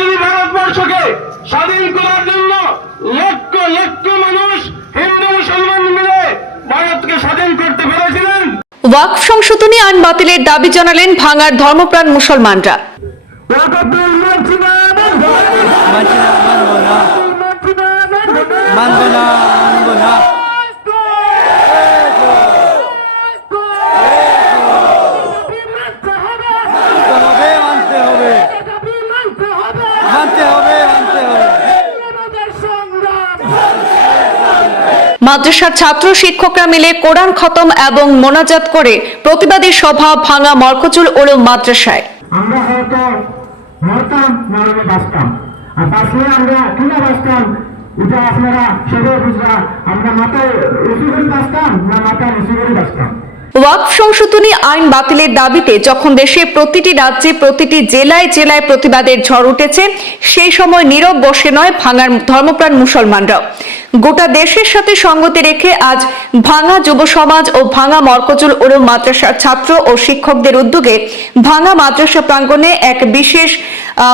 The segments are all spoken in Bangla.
যদি ভারতবর্ষকে স্বাধীন করার জন্য লক্ষ লক্ষ মানুষ হিন্দু মুসলমান মিলে ভারতকে স্বাধীন করতে পেরেছিলেন। ওয়াক সংশোধনী আইন বাতিলের দাবি জানালেন ভাঙার ধর্মপ্রাণ মুসলমানরা। মানব না মানব না। মাদ্রাসার ছাত্র শিক্ষকরা মিলে কোরআন খতম এবং মোনাজাত করে প্রতিবাদী সভা ভাঙা মরকচুল ওলুম মাদ্রাসায়। আমরা হয়তো মরতাম নরমে বাঁচতাম। আর বাঁচলে আমরা বাঁচতাম? এটা আপনারা বুঝলাম আমরা মাথায় রসি করে বাঁচতাম না মাথায় রসি করে বাঁচতাম? ওয়াকফ সংশোধনী আইন বাতিলের দাবিতে যখন দেশে প্রতিটি রাজ্যে প্রতিটি জেলায় জেলায় প্রতিবাদের ঝড় উঠেছে, সেই সময় নীরব বসে নয় ভাঙার ধর্মপ্রাণ মুসলমানরাও। গোটা দেশের সাথে সঙ্গতি রেখে আজ ভাঙা যুব সমাজ ও ভাঙা মরকজুল ওরম মাদ্রাসার ছাত্র ও শিক্ষকদের উদ্যোগে ভাঙা মাদ্রাসা প্রাঙ্গণে এক বিশেষ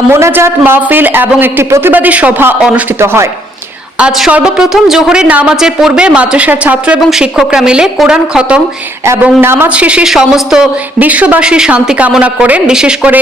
মোনাজাত মাহফিল এবং একটি প্রতিবাদী সভা অনুষ্ঠিত হয়। আজ সর্বপ্রথম জোহরের নামাজের পূর্বে মাদ্রাসার ছাত্র এবং শিক্ষকরা মিলে কোরআন খতম এবং নামাজ শেষে সমস্ত বিশ্ববাসীর শান্তি কামনা করেন। বিশেষ করে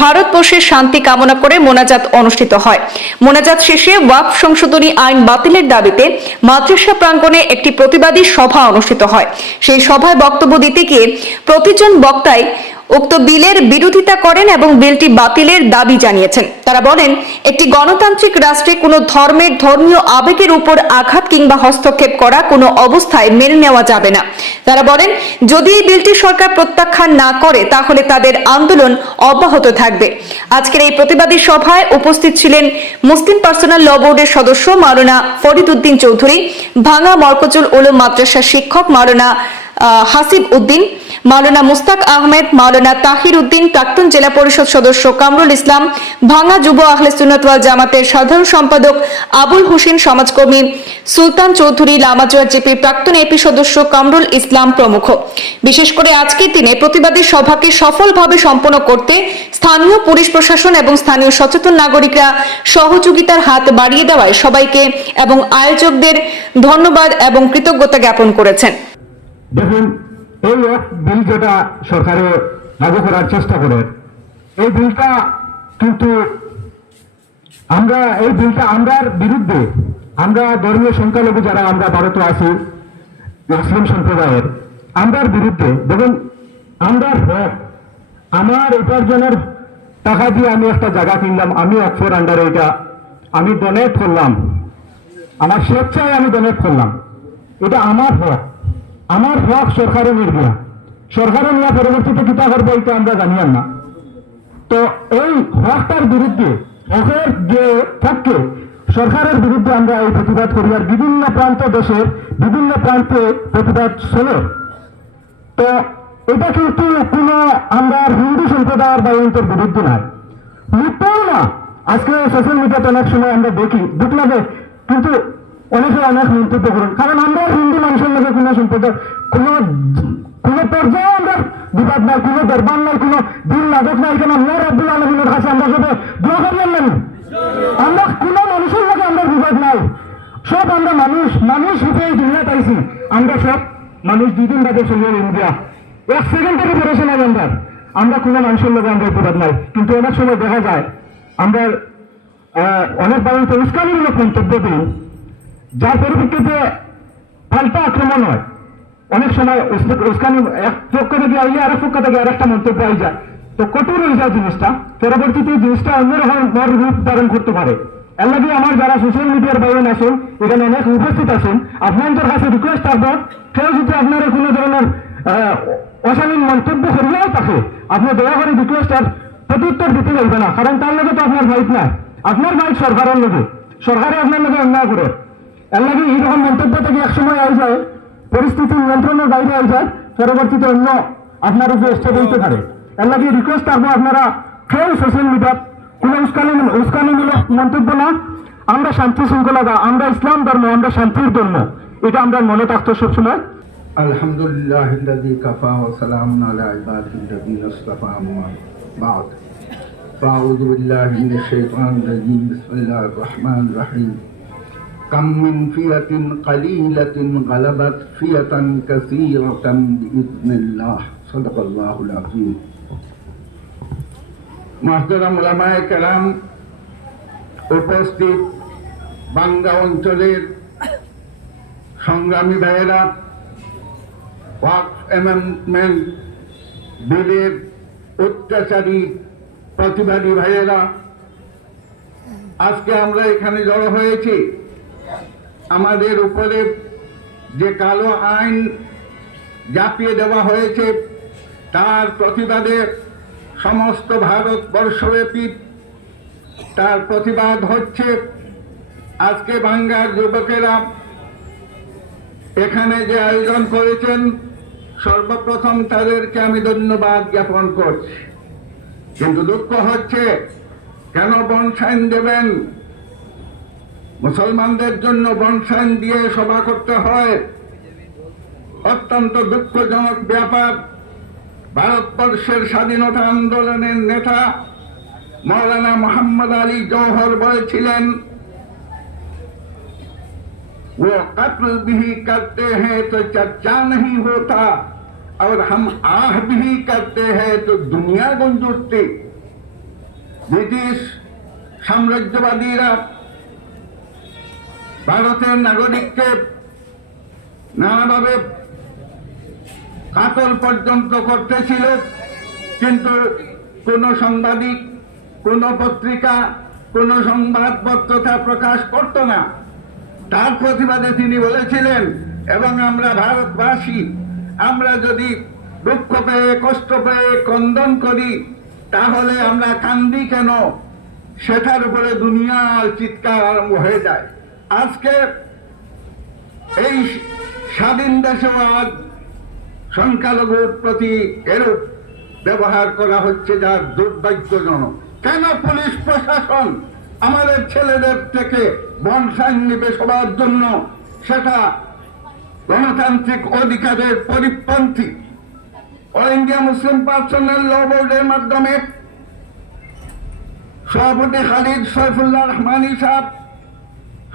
ভারতবর্ষের শান্তি কামনা করে মোনাজাত অনুষ্ঠিত হয়। মোনাজাত শেষে ওয়াকফ সংশোধনী আইন বাতিলের দাবিতে মাদ্রাসা প্রাঙ্গণে একটি প্রতিবাদী সভা অনুষ্ঠিত হয়। সেই সভায় বক্তব্য দিতে গিয়ে প্রতিজন বক্তাই উক্ত বিলের বিরোধিতা করেন এবং বিলটি বাতিলের দাবি জানিয়েছেন। তারা বলেন একটি গণতান্ত্রিক রাষ্ট্রে কোনো ধর্মের ধর্মীয় আবেগের উপর আঘাত কিংবা হস্তক্ষেপ করা কোনো অবস্থায় মেনে নেওয়া যাবে না। তারা বলেন যদি এই বিলটি সরকার প্রত্যাখ্যান না করে তাহলে তাদের আন্দোলন অব্যাহত থাকবে। আজকের এই প্রতিবাদী সভায় উপস্থিত ছিলেন মুসলিম পার্সোনাল ল বোর্ডের সদস্য মাওলানা ফরিদ উদ্দিন চৌধুরী ভাঙা মরকজুল উলুম মাদ্রাসার শিক্ষক আহ, হাসিব উদ্দিন, মাওলানা মুস্তাক আহমেদ, মাওলানা তাহির উদ্দিন প্রাক্তন জেলা পরিষদ সদস্য কামরুল ইসলাম, ভাঙা যুব আহলে সুন্নাত ওয়াল জামাতের সাধারণ সম্পাদক আবুল হোসেন সমাজকর্মী, সুলতান চৌধুরী লামাজোয়ার জেপির প্রাক্তন এপি সদস্য কামরুল ইসলাম প্রমুখ। বিশেষ করে আজকের দিনে প্রতিবাদী সভাকে সফলভাবে সম্পন্ন করতে স্থানীয় পুলিশ প্রশাসন এবং স্থানীয় সচেতন নাগরিকরা সহযোগিতার হাত বাড়িয়ে দেওয়ায় সবাইকে এবং আয়োজকদের ধন্যবাদ এবং কৃতজ্ঞতা জ্ঞাপন করেছেন। দেখুন, এই এক বিল যেটা সরকারে লাগু করার চেষ্টা করে, এই বিলটা কিন্তু আমরা, এই বিলটা আমরার বিরুদ্ধে, আমরা ধর্মীয় সংখ্যালঘু যারা আমরা ভারতে আছি, মুসলিম সম্প্রদায়ের, আমরার বিরুদ্ধে, দেখুন আমরা হক, আমার উপার্জনের টাকা দিয়ে আমি একটা জায়গা কিনলাম, আমি অক্ষর আন্ডারে এটা, আমি ডোনেট করলাম, আমার স্বেচ্ছায় আমি ডোনেট করলাম, এটা আমার হক। আমার হক সরকারে নির্ভর সরকারে নিয়ে পরবর্তীতে কিতা করব এটা আমরা জানিয়াম না। তো এই হকটার বিরুদ্ধে, হকের যে থাকে সরকারের বিরুদ্ধে আমরা এই প্রতিবাদ করি আর বিভিন্ন প্রান্ত দেশের বিভিন্ন প্রান্তে প্রতিবাদ চলে। তো এটা কিন্তু কোনো আমরা হিন্দু সম্প্রদায়ের বা এর বিরুদ্ধে নাই। মোটেও না। আজকে সোশ্যাল মিডিয়াতে অনেক সময় আমরা দেখি, দেখলাম কিন্তু অনেকে অনেক মন্তব্য করেন। কারণ আমরা সম্প্রদায় কোনো কোনো পর্যায়ে আমরা বিবাদ নাই, কোনো দরবার নাই, কোনো দিন নাই, কেন রব্বুল আলমিনের কাছে আমরা সবে দোয়া আমরা কোনো মানুষের আমরা বিবাদ নাই। সব আমরা মানুষ মানুষ এই দুনিয়া পাইছি। আমরা সব মানুষ দুদিন বাদে ইন্ডিয়া। এক সেকেন্ডের পড়েছে না আমরা। আমরা কোনো মানুষের লোকে আমরা বিবাদ নাই। কিন্তু অনেক সময় দেখা যায়, আমরা অনেক মানুষ উস্কানিমূলক মন্তব্য দিই যার পরিপ্রেক্ষিতে পাল্টা আক্রমণ হয় অনেক সময় উস্কানি এক থেকে আইলে আরেক থেকে আরেকটা মন্তব্য হয়ে যায়। তো কঠোর হয়ে যায় জিনিসটা। পরবর্তীতে জিনিসটা অন্যরকম রূপ ধারণ করতে পারে। এর লাগে আমার যারা সোশ্যাল মিডিয়ার বাইরে আছেন, এখানে অনেক উপস্থিত আছেন, আপনাদের কাছে রিকোয়েস্ট থাকব, কেউ যদি আপনারা কোনো ধরনের অশালীন মন্তব্য করিয়াও থাকে, আপনি দয়া করে রিকোয়েস্ট আর প্রত্যুত্তর দিতে যাইবে না। কারণ তার লগে তো আপনার ভাইট নাই। আপনার ভাইট সরকারের লগে। সরকারে আপনার লগে অন্যায় করে। এর লাগে এইরকম মন্তব্য থেকে একসময় আই যায় পরিস্থিতি নিয়ন্ত্রণের বাইরে আই যায় পরবর্তীতে অন্য আপনার উপরে স্টেপ হইতে পারে এর লাগে রিকোয়েস্ট থাকবো আপনারা কেউ সোশ্যাল মিডিয়া কোনো উস্কানি উস্কানিমূলক মন্তব্য না আমরা শান্তি শৃঙ্খলা দা আমরা ইসলাম ধর্ম আমরা শান্তির ধর্ম এটা আমরা মনে থাকতো সবসময় الحمد لله الذي كفى وسلام على عباده الذين اصطفى أما بعد فأعوذ بالله من الشيطان الرجيم بسم الله الرحمن الرحيم كم من فئة قليلة غلبت فئة كثيرة بإذن الله صدق الله العظيم মাহতারাম ওলামায়ে কেরাম উপস্থিত বাংলা অঞ্চলের সংগ্রামী ভাইয়েরা ওয়াক অ্যামেন্ডমেন্ট বিলের অত্যাচারী প্রতিবাদী ভাইয়েরা আজকে আমরা এখানে জড়ো হয়েছি আমাদের উপরে যে কালো আইন জাপিয়ে দেওয়া হয়েছে, তার প্রতিবাদে সমস্ত ভারতবর্ষব্যাপী তার প্রতিবাদ হচ্ছে। আজকে বাংলার যুবকেরা এখানে যে আয়োজন করেছেন, সর্বপ্রথম তাদেরকে আমি ধন্যবাদ জ্ঞাপন করছি। কিন্তু দুঃখ হচ্ছে, কেন বনসাইন দেবেন মুসলমানদের জন্য বনসাইন দিয়ে সভা করতে হয় অত্যন্ত দুঃখজনক ব্যাপার ভারতবর্ষের স্বাধীনতা আন্দোলনের নেতা মৌলানা মোহাম্মদ আলী জৌহর বলেছিলেন वो कत्ल भी करते हैं तो चर्चा नहीं होता और हम आह भी करते हैं तो दुनिया गुंज उठती ব্রিটিশ সাম্রাজ্যবাদীরা ভারতের নাগরিককে নানাভাবে কাতল পর্যন্ত করতেছিল, কিন্তু কোন সাংবাদিক, কোন পত্রিকা, কোন সংবাদপত্র তা প্রকাশ করত না। তার প্রতিবাদে তিনি বলেছিলেন, এবং আমরা ভারতবাসী, আমরা যদি দুঃখ পেয়ে, কষ্ট পেয়ে কন্দন করি, তাহলে আমরা কান্দি কেন? সেটার উপরে দুনিয়ার চিৎকার আরম্ভ হয়ে যায়। আজকে এই স্বাধীন দেশেও আজ সংখ্যালঘুর প্রতি এরূপ ব্যবহার করা হচ্ছে যার দুর্ভাগ্যজনক। কেন পুলিশ প্রশাসন আমাদের ছেলেদের থেকে বনসাইন নিবে সবার জন্য? সেটা গণতান্ত্রিক অধিকারের পরিপন্থী All India Muslim Personal Law বোর্ডের মাধ্যমে সভাপতি খালিদ সৈফুল্লাহ রহমানি সাহেব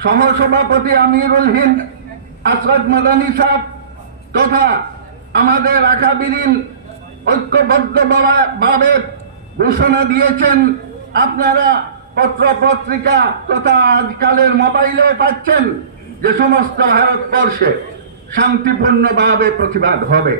সহসভাপতি আমিরুল হিন্দ আসাদ মাদানী সাহেব তথা আমাদের আকাবিরিন ঐক্যবদ্ধ ভাবে ঘোষণা দিয়েছেন, আপনারা পত্র পত্রিকা তথা আজকালের মোবাইলে পাচ্ছেন যে সমস্ত ভারতবর্ষে শান্তিপূর্ণভাবে প্রতিবাদ হবে।